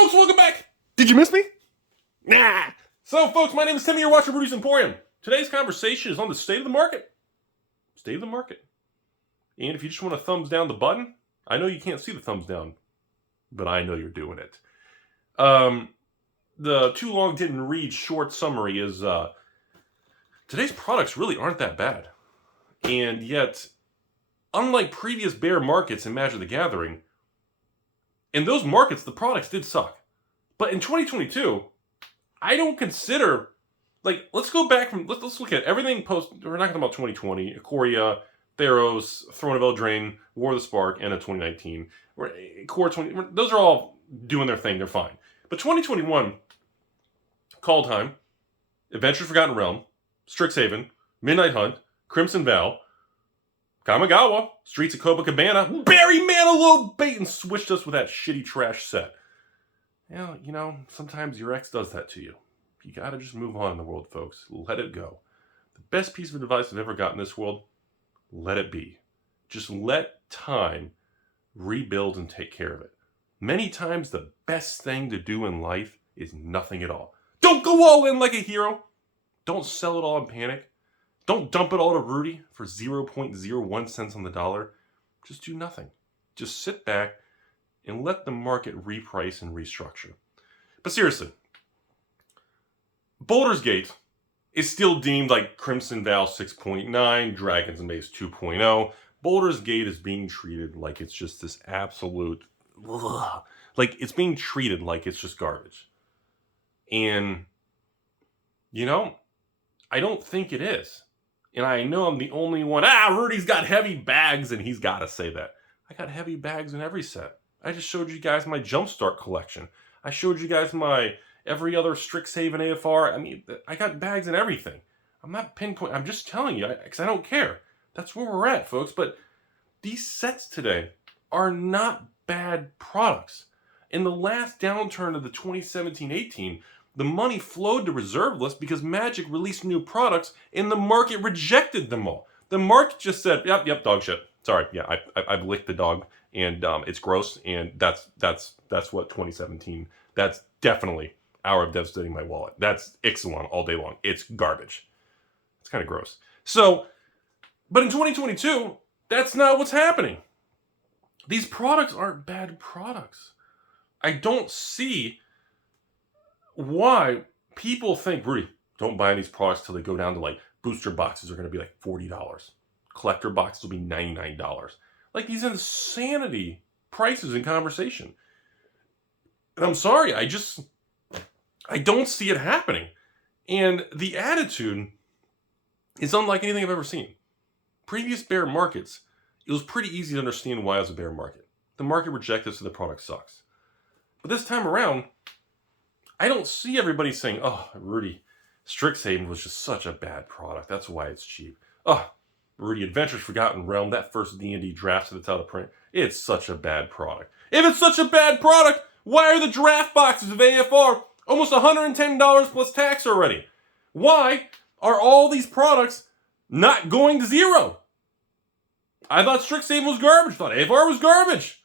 folks, welcome back. Did you miss me? Nah. So, folks, my name is Timmy. You're watching Rudy's Emporium. Today's conversation is on the state of the market. State of the market. And if you just want to thumbs down the button, I know you can't see the thumbs down, but I know you're doing it. The too long didn't read short summary is today's products really aren't that bad. And yet, unlike previous bear markets in Magic the Gathering, in those markets, the products did suck. But in 2022, I don't consider, like, let's go back from, let's look at everything post, we're not talking about 2020, Ikoria, Theros, Throne of Eldraine, War of the Spark, and 2019. Core 20, those are all doing their thing, they're fine. But 2021, Call Time, Adventures Forgotten Realm, Strixhaven, Midnight Hunt, Crimson Vow, Kamigawa, Streets of Copacabana, Barry Manilow bait and switched us with that shitty trash set. Yeah, you know, sometimes your ex does that to you. You gotta just move on in the world, folks. Let it go. The best piece of advice I've ever got in this world, let it be. Just let time rebuild and take care of it. Many times the best thing to do in life is nothing at all. Don't go all in like a hero. Don't sell it all in panic. Don't dump it all to Rudy for 0.01 cents on the dollar. Just do nothing. Just sit back and let the market reprice and restructure. But seriously, Baldur's Gate is still deemed like Crimson Vow 6.9, Dragon's Maze 2.0. Baldur's Gate is being treated like it's just this absolute, like it's being treated like it's just garbage. And, you know, I don't think it is. And I know I'm the only one. Rudy's got heavy bags, and he's got to say that. I got heavy bags in every set. I just showed you guys my Jumpstart collection. I showed you guys my every other Strixhaven AFR. I mean, I got bags in everything. I'm not pinpoint. I'm just telling you, because I don't care. That's where we're at, folks. But these sets today are not bad products. In the last downturn of the 2017-18, the money flowed to reserve lists because Magic released new products and the market rejected them all. The market just said, yep, dog shit. Sorry, yeah, I've licked the dog and it's gross, and that's what 2017, that's definitely hour of devastating my wallet. That's Ixalan all day long. It's garbage. It's kind of gross. So, but in 2022, that's not what's happening. These products aren't bad products. I don't see why people think, Rudy, don't buy these products till they go down to like booster boxes are going to be like $40. Collector boxes will be $99. Like these insanity prices in conversation. And I'm sorry, I don't see it happening. And the attitude is unlike anything I've ever seen. Previous bear markets, it was pretty easy to understand why it was a bear market. The market rejected, so the product sucks. But this time around, I don't see everybody saying, oh, Rudy, Strixhaven was just such a bad product. That's why it's cheap. Oh, Rudy, Adventures Forgotten Realm, that first D&D draft that's out of print, it's such a bad product. If it's such a bad product, why are the draft boxes of AFR almost $110 plus tax already? Why are all these products not going to zero? I thought Strixhaven was garbage. I thought AFR was garbage.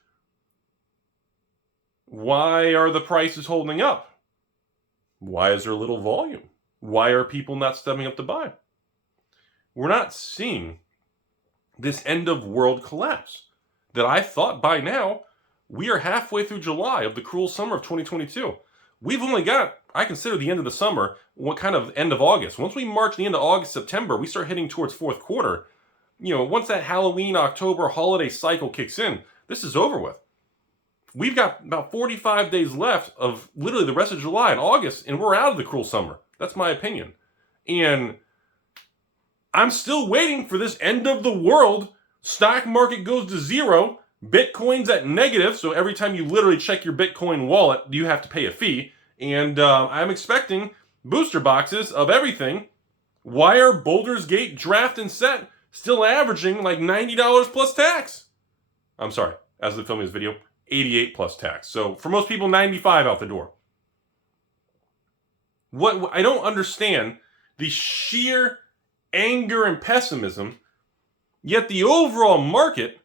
Why are the prices holding up? Why is there little volume? Why are people not stepping up to buy? We're not seeing this end of world collapse that I thought by now we are halfway through July of the cruel summer of 2022. We've only got, I consider the end of the summer, what kind of end of August. Once we march the end of August, September, we start heading towards fourth quarter. You know, once that Halloween, October holiday cycle kicks in, this is over with. We've got about 45 days left of literally the rest of July and August, and we're out of the cruel summer. That's my opinion. And I'm still waiting for this end of the world. Stock market goes to zero. Bitcoin's at negative, so every time you literally check your Bitcoin wallet, you have to pay a fee. And I'm expecting booster boxes of everything. Why are Baldur's Gate draft and set still averaging like $90 plus tax? I'm sorry, as of filming this video, 88 plus tax. So for most people, 95 out the door. What I don't understand the sheer anger and pessimism, yet the overall market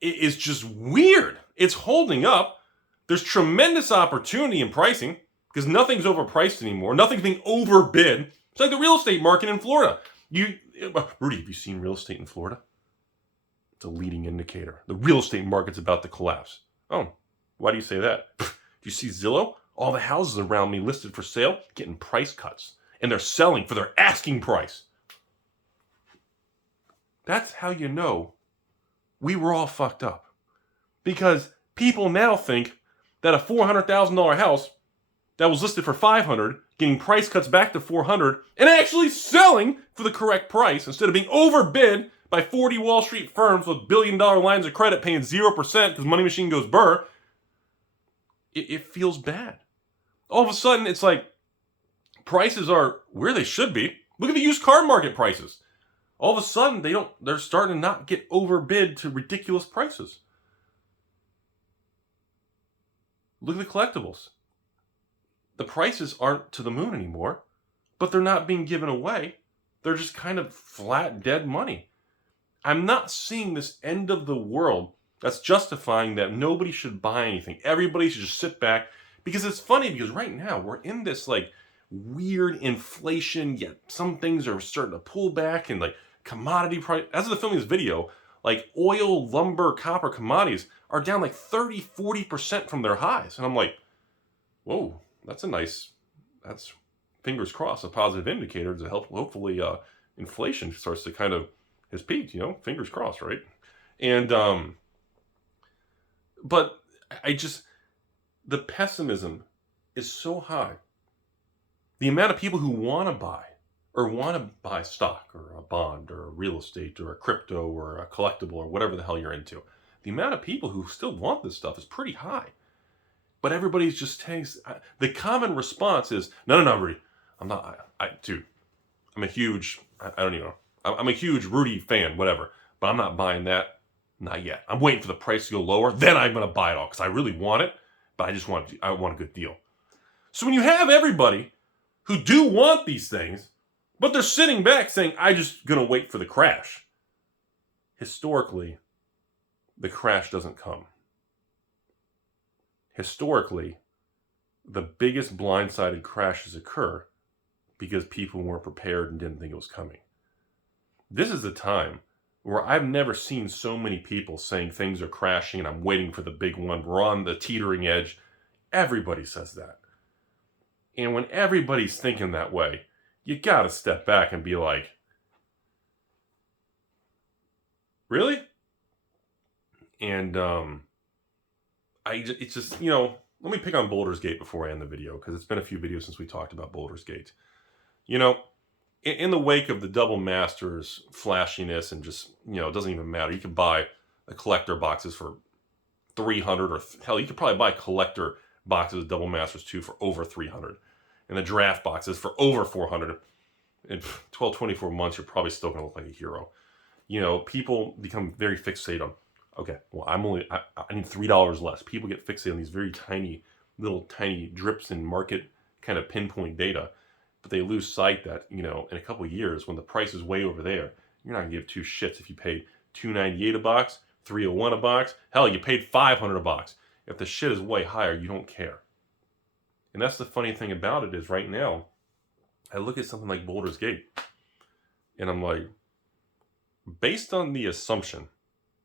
is just weird. It's holding up. There's tremendous opportunity in pricing because nothing's overpriced anymore. Nothing's being overbid. It's like the real estate market in Florida. Rudy, have you seen real estate in Florida? It's a leading indicator. The real estate market's about to collapse. Oh, why do you say that? Do you see Zillow? All the houses around me listed for sale getting price cuts. And they're selling for their asking price. That's how you know we were all fucked up. Because people now think that a $400,000 house that was listed for $500, getting price cuts back to $400, and actually selling for the correct price instead of being overbid by 40 Wall Street firms with billion-dollar lines of credit paying 0% because Money Machine goes burr, it feels bad. All of a sudden, it's like prices are where they should be. Look at the used car market prices. All of a sudden, they're starting to not get overbid to ridiculous prices. Look at the collectibles. The prices aren't to the moon anymore, but they're not being given away. They're just kind of flat, dead money. I'm not seeing this end of the world that's justifying that nobody should buy anything. Everybody should just sit back. Because it's funny, because right now we're in this like weird inflation, yet some things are starting to pull back, and like commodity price, as of the filming this video, like oil, lumber, copper, commodities are down like 30-40% from their highs. And I'm like, whoa, that's fingers crossed, a positive indicator to help hopefully inflation starts to kind of has peaked, fingers crossed, right? And but the pessimism is so high. The amount of people who want to buy stock or a bond or a real estate or a crypto or a collectible or whatever the hell you're into, the amount of people who still want this stuff is pretty high. But everybody's just the common response is, no, Rudy, I'm not, dude, I'm a huge, I don't even know, I'm a huge Rudy fan, whatever, but I'm not buying that, not yet. I'm waiting for the price to go lower, then I'm going to buy it all because I really want it, but I want a good deal. So when you have everybody who do want these things, but they're sitting back saying, I'm just going to wait for the crash. Historically, the crash doesn't come. Historically, the biggest blindsided crashes occur because people weren't prepared and didn't think it was coming. This is the time where I've never seen so many people saying things are crashing and I'm waiting for the big one. We're on the teetering edge. Everybody says that. And when everybody's thinking that way, you gotta step back and be like, really? And it's just, let me pick on Boulders Gate before I end the video, because it's been a few videos since we talked about Boulders Gate. In the wake of the double masters flashiness and just, it doesn't even matter. You can buy the collector boxes for $300, or hell, you could probably buy collector boxes of double masters too for over $300, and the draft boxes for over $400. In 12-24 months, you're probably still gonna look like a hero. People become very fixated on, okay, well, I need $3 less. People get fixated on these very tiny drips in market kind of pinpoint data, but they lose sight that, in a couple of years when the price is way over there, you're not gonna give two shits if you paid $298 a box, $301 a box. Hell, you paid $500 a box. If the shit is way higher, you don't care. And that's the funny thing about it is right now, I look at something like Boulders Gate, and I'm like, based on the assumption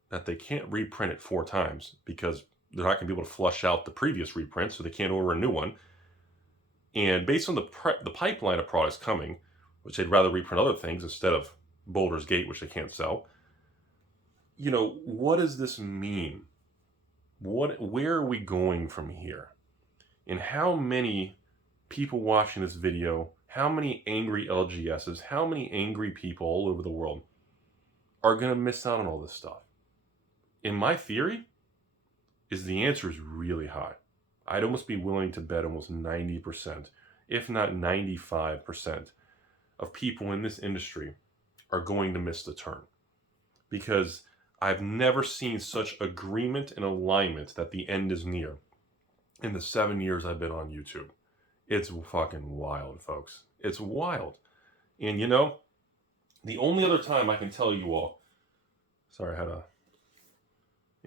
that they can't reprint it 4 times because they're not going to be able to flush out the previous reprint, so they can't order a new one, and based on the pipeline of products coming, which they'd rather reprint other things instead of Boulders Gate, which they can't sell, what does this mean? Where are we going from here? And how many people watching this video, how many angry LGSs, how many angry people all over the world are going to miss out on all this stuff? In my theory, is the answer is really high. I'd almost be willing to bet almost 90%, if not 95%, of people in this industry are going to miss the turn. Because I've never seen such agreement and alignment that the end is near in the 7 years I've been on YouTube. It's fucking wild, folks. It's wild. And the only other time I can tell you all, sorry, I had a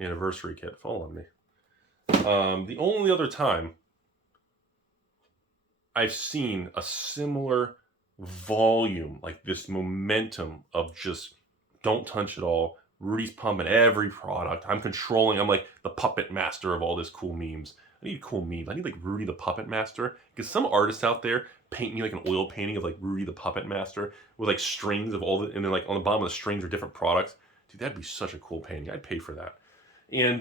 anniversary kid fall on me. The only other time I've seen a similar volume, like this momentum of just don't touch it all. Rudy's pumping every product. I'm like the puppet master of all this cool memes. I need cool memes. I need like Rudy the Puppet Master. Because some artists out there paint me like an oil painting of like Rudy the Puppet Master with like strings of all the, and then like on the bottom of the strings are different products. Dude, that'd be such a cool painting. I'd pay for that. And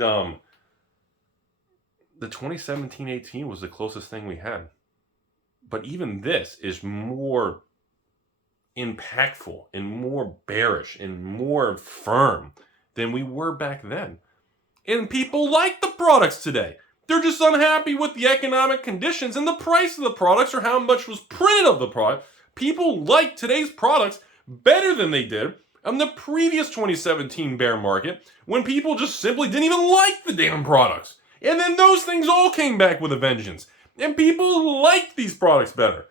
the 2017-18 was the closest thing we had. But even this is more impactful and more bearish and more firm than we were back then. And people like the products today. They're just unhappy with the economic conditions and the price of the products or how much was printed of the product. People like today's products better than they did in the previous 2017 bear market when people just simply didn't even like the damn products. And then those things all came back with a vengeance. And people liked these products better.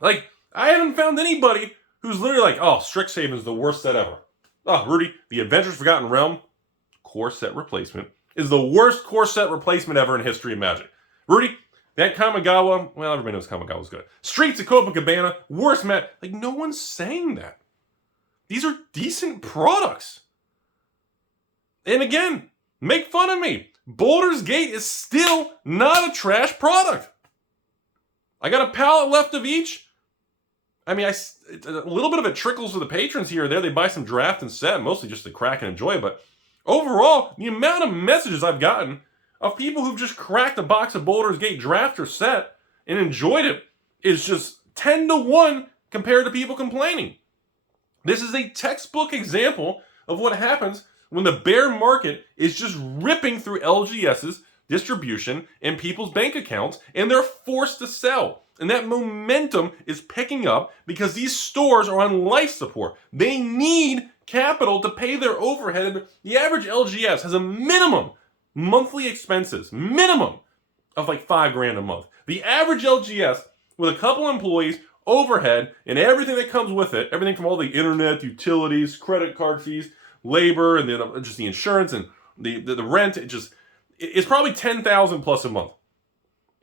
Like, I haven't found anybody who's literally like, oh, Strixhaven's the worst set ever. Oh, Rudy, the Adventures Forgotten Realm core set replacement is the worst core set replacement ever in history of Magic. Rudy, that Kamigawa, well, everybody knows Kamigawa's good. Streets of Copacabana, worst Magic. Like, no one's saying that. These are decent products. And again, make fun of me. Baldur's Gate is still not a trash product. I got a pallet left of each. I mean, a little bit of it trickles to the patrons here or there. They buy some draft and set, mostly just to crack and enjoy. But overall, the amount of messages I've gotten of people who've just cracked a box of Baldur's Gate draft or set and enjoyed it is just 10 to 1 compared to people complaining. This is a textbook example of what happens when the bear market is just ripping through LGS's distribution and people's bank accounts, and they're forced to sell. And that momentum is picking up because these stores are on life support. They need capital to pay their overhead. The average LGS has a minimum monthly expenses, minimum of like $5,000 a month. The average LGS with a couple employees, overhead, and everything that comes with it, everything from all the internet, utilities, credit card fees, labor, and then just the insurance and the rent, it's probably $10,000 plus a month.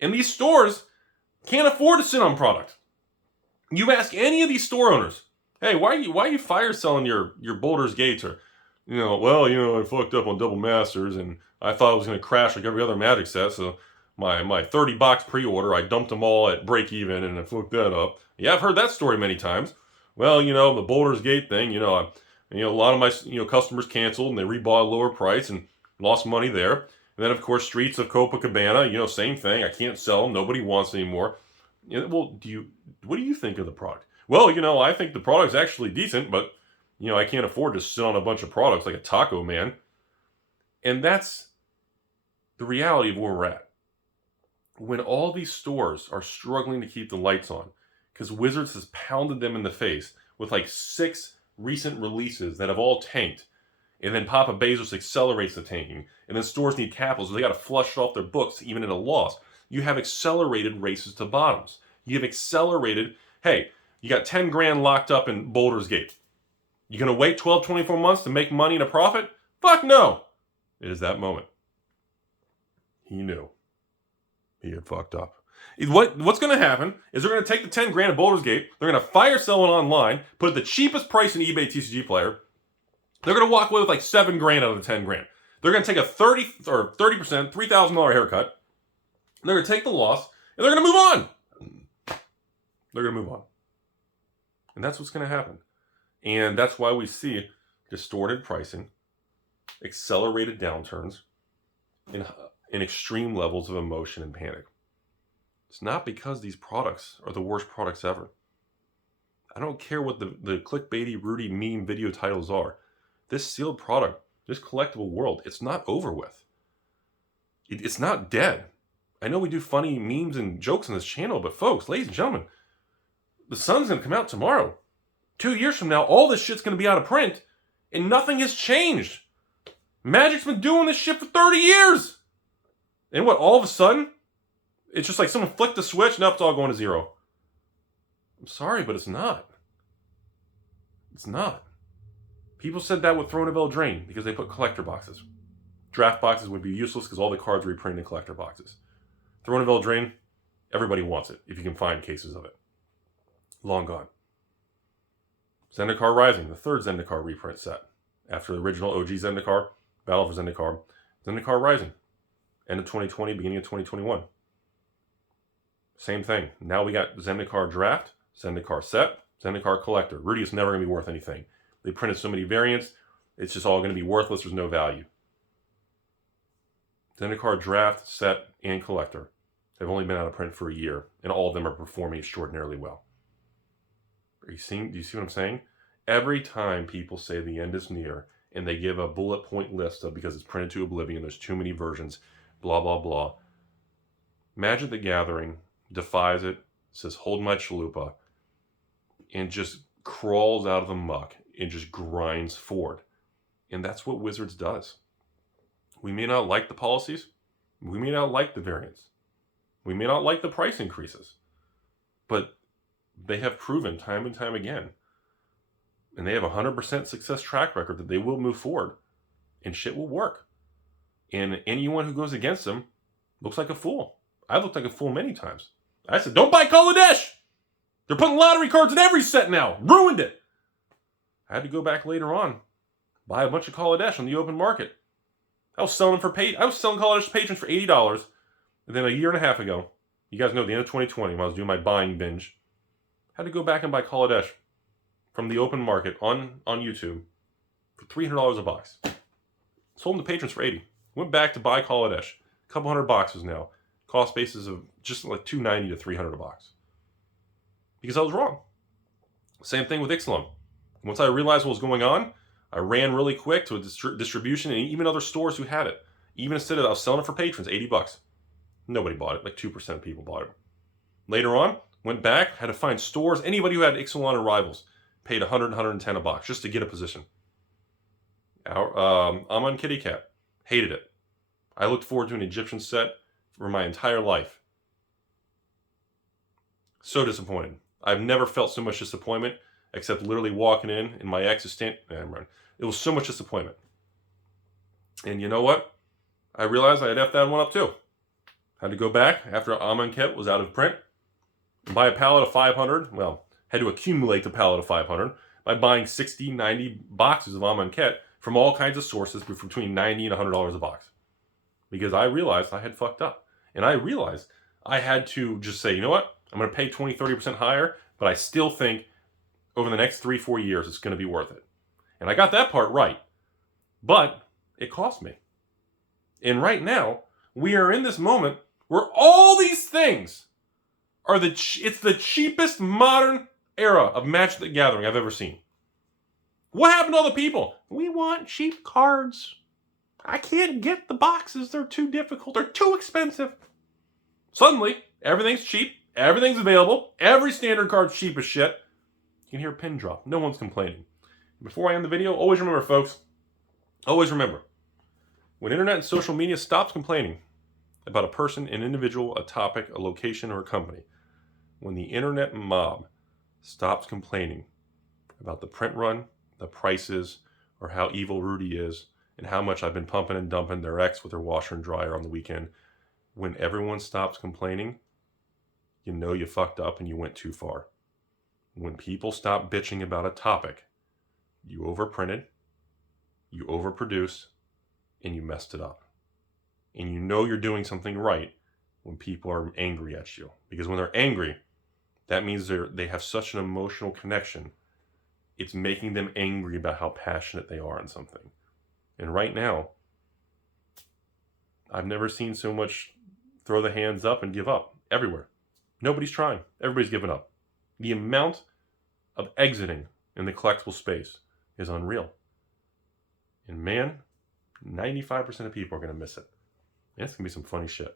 And these stores can't afford to sit on product. You ask any of these store owners, hey, why are you fire selling your Baldur's Gates? Or, I fucked up on double masters and I thought it was going to crash like every other Magic set, so my 30 box pre-order, I dumped them all at break even and I fucked that up. Yeah, I've heard that story many times. Well, the Baldur's Gate thing, a lot of my customers canceled and they rebought a lower price and lost money there. And then, of course, Streets of Copacabana, same thing. I can't sell them. Nobody wants them anymore. Well, what do you think of the product? Well, I think the product's actually decent, but, I can't afford to sit on a bunch of products like a taco man. And that's the reality of where we're at. When all these stores are struggling to keep the lights on, because Wizards has pounded them in the face with like 6 recent releases that have all tanked, and then Papa Bezos accelerates the tanking, and then stores need capital, so they got to flush it off their books even at a loss. You have accelerated races to bottoms. You have accelerated, hey, you got $10,000 locked up in Baldur's Gate. You going to wait 12, 24 months to make money and a profit? Fuck no. It is that moment. He knew. He had fucked up. What's going to happen is they're going to take the $10,000 of Baldur's Gate, they're going to fire sell it online, put the cheapest price in eBay TCG Player. They're going to walk away with like $7,000 out of the $10,000. They're going to take a 30% $3,000 haircut. They're going to take the loss and they're going to move on. They're going to move on. And that's what's going to happen. And that's why we see distorted pricing, accelerated downturns, and extreme levels of emotion and panic. It's not because these products are the worst products ever. I don't care what the clickbaity Rudy meme video titles are. This sealed product, this collectible world, it's not over with. It's not dead. I know we do funny memes and jokes on this channel, but folks, ladies and gentlemen, the sun's going to come out tomorrow. 2 years from now, all this shit's going to be out of print, and nothing has changed. Magic's been doing this shit for 30 years. And what, all of a sudden, it's just like someone flicked the switch, nope, it's all going to zero. I'm sorry, but it's not. It's not. People said that with Throne of Eldraine because they put collector boxes. Draft boxes would be useless because all the cards are reprinted in collector boxes. Thrown in Drain, everybody wants it if you can find cases of it. Long gone. Zendikar Rising, the third Zendikar reprint set. After the original OG Zendikar, Battle for Zendikar, Zendikar Rising. End of 2020, beginning of 2021. Same thing. Now we got Zendikar Draft, Zendikar Set, Zendikar Collector. Rudy is never going to be worth anything. They printed so many variants, it's just all going to be worthless. There's no value. Zendikar Draft, Set, and Collector have only been out of print for a year, and all of them are performing extraordinarily well. Do you see what I'm saying? Every time people say the end is near, and they give a bullet point list of because it's printed to oblivion, there's too many versions, blah, blah, blah. Magic the Gathering defies it, says, hold my chalupa, and just crawls out of the muck and just grinds forward. And that's what Wizards does. We may not like the policies. We may not like the variants. We may not like the price increases. But they have proven time and time again, and they have a 100% success track record that they will move forward and shit will work. And anyone who goes against them looks like a fool. I looked like a fool many times. I said, don't buy Kaladesh! They're putting lottery cards in every set now. Ruined it. I had to go back later on, buy a bunch of Kaladesh on the open market. I was selling Kaladesh patrons for $80. And then a year and a half ago, you guys know at the end of 2020, when I was doing my buying binge, I had to go back and buy Kaladesh from the open market on YouTube for $300 a box. Sold them to patrons for $80. Went back to buy Kaladesh. A couple hundred boxes now. Cost basis of just like $290 to $300 a box. Because I was wrong. Same thing with Ixalan. Once I realized what was going on, I ran really quick to a distribution and even other stores who had it. Even instead of I was selling it for patrons, $80. Nobody bought it. Like 2% of people bought it. Later on, went back, had to find stores. Anybody who had Ixalan arrivals paid $100, $110 a box just to get a position. I'm on Kitty Cat. Hated it. I looked forward to an Egyptian set for my entire life. So disappointed. I've never felt so much disappointment except literally walking in and my ex is standing. It was so much disappointment. And you know what? I realized I had effed that one up too. Had to go back after Amonkhet was out of print, buy a pallet of 500. Well, had to accumulate the pallet of 500 by buying 60, 90 boxes of Amonkhet from all kinds of sources between $90 and $100 a box. Because I realized I had fucked up. And I realized I had to just say, you know what? I'm going to pay 20, 30% higher, but I still think over the next 3-4 years it's going to be worth it. And I got that part right. But it cost me. And right now, we are in this moment where all these things are it's the cheapest modern era of Magic the Gathering I've ever seen. What happened to all the people? We want cheap cards. I can't get the boxes. They're too difficult. They're too expensive. Suddenly, everything's cheap. Everything's available. Every standard card's cheap as shit. You can hear a pin drop. No one's complaining. Before I end the video, always remember, folks, always remember, when internet and social media stops complaining about a person, an individual, a topic, a location, or a company, when the internet mob stops complaining about the print run, the prices, or how evil Rudy is, and how much I've been pumping and dumping their ex with their washer and dryer on the weekend, when everyone stops complaining, you know you fucked up and you went too far. When people stop bitching about a topic, you overprinted, you overproduced, and you messed it up. And you know you're doing something right when people are angry at you. Because when they're angry, that means they have such an emotional connection. It's making them angry about how passionate they are on something. And right now, I've never seen so much throw the hands up and give up everywhere. Nobody's trying. Everybody's giving up. The amount of exiting in the collectible space is unreal. And man, 95% of people are going to miss it. And it's going to be some funny shit.